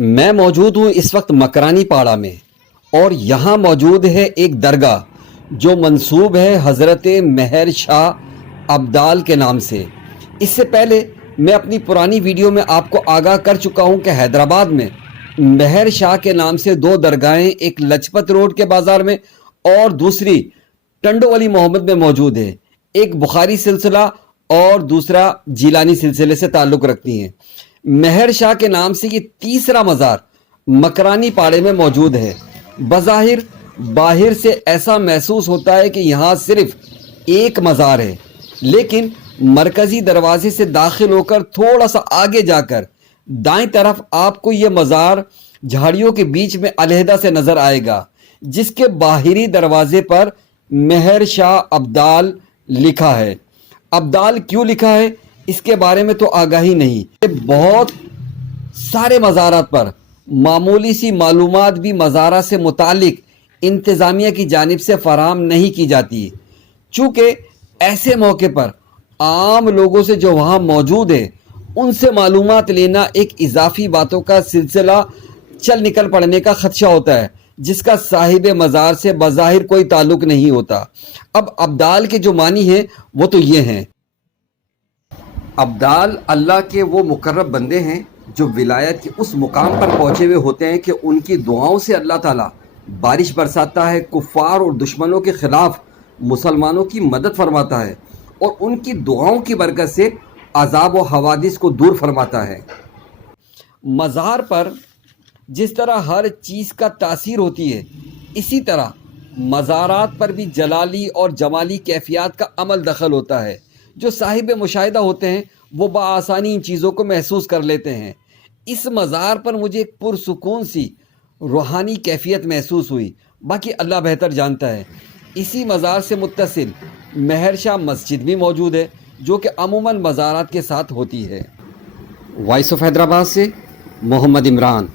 میں موجود ہوں اس وقت مکرانی پاڑا میں، اور یہاں موجود ہے ایک درگاہ جو منسوب ہے حضرت مہر شاہ ابدال کے نام سے۔ اس سے پہلے میں اپنی پرانی ویڈیو میں آپ کو آگاہ کر چکا ہوں کہ حیدرآباد میں مہر شاہ کے نام سے دو درگاہیں، ایک لجپت روڈ کے بازار میں اور دوسری ٹنڈو علی محمد میں موجود ہے۔ ایک بخاری سلسلہ اور دوسرا جیلانی سلسلے سے تعلق رکھتی ہیں۔ مہر شاہ کے نام سے یہ تیسرا مزار مکرانی پاڑے میں موجود ہے۔ بظاہر باہر سے ایسا محسوس ہوتا ہے کہ یہاں صرف ایک مزار ہے، لیکن مرکزی دروازے سے داخل ہو کر تھوڑا سا آگے جا کر دائیں طرف آپ کو یہ مزار جھاڑیوں کے بیچ میں علیحدہ سے نظر آئے گا، جس کے باہری دروازے پر مہر شاہ ابدال لکھا ہے۔ ابدال کیوں لکھا ہے اس کے بارے میں تو آگاہی نہیں۔ بہت سارے مزارات پر معمولی سی معلومات بھی مزارات سے متعلق انتظامیہ کی جانب سے فراہم نہیں کی جاتی، چونکہ ایسے موقع پر عام لوگوں سے جو وہاں موجود ہیں ان سے معلومات لینا ایک اضافی باتوں کا سلسلہ چل نکل پڑنے کا خدشہ ہوتا ہے، جس کا صاحب مزار سے بظاہر کوئی تعلق نہیں ہوتا۔ اب ابدال کے جو معنی ہیں وہ تو یہ ہیں: ابدال اللہ کے وہ مقرب بندے ہیں جو ولایت کے اس مقام پر پہنچے ہوئے ہوتے ہیں کہ ان کی دعاؤں سے اللہ تعالیٰ بارش برساتا ہے، کفار اور دشمنوں کے خلاف مسلمانوں کی مدد فرماتا ہے، اور ان کی دعاؤں کی برکت سے عذاب و حوادث کو دور فرماتا ہے۔ مزار پر جس طرح ہر چیز کا تاثیر ہوتی ہے، اسی طرح مزارات پر بھی جلالی اور جمالی کیفیات کا عمل دخل ہوتا ہے۔ جو صاحب مشاہدہ ہوتے ہیں وہ بآسانی ان چیزوں کو محسوس کر لیتے ہیں۔ اس مزار پر مجھے ایک پرسکون سی روحانی کیفیت محسوس ہوئی، باقی اللہ بہتر جانتا ہے۔ اسی مزار سے متصل مہر شاہ مسجد بھی موجود ہے، جو کہ عموماً مزارات کے ساتھ ہوتی ہے۔ وائس آف حیدرآباد سے محمد عمران۔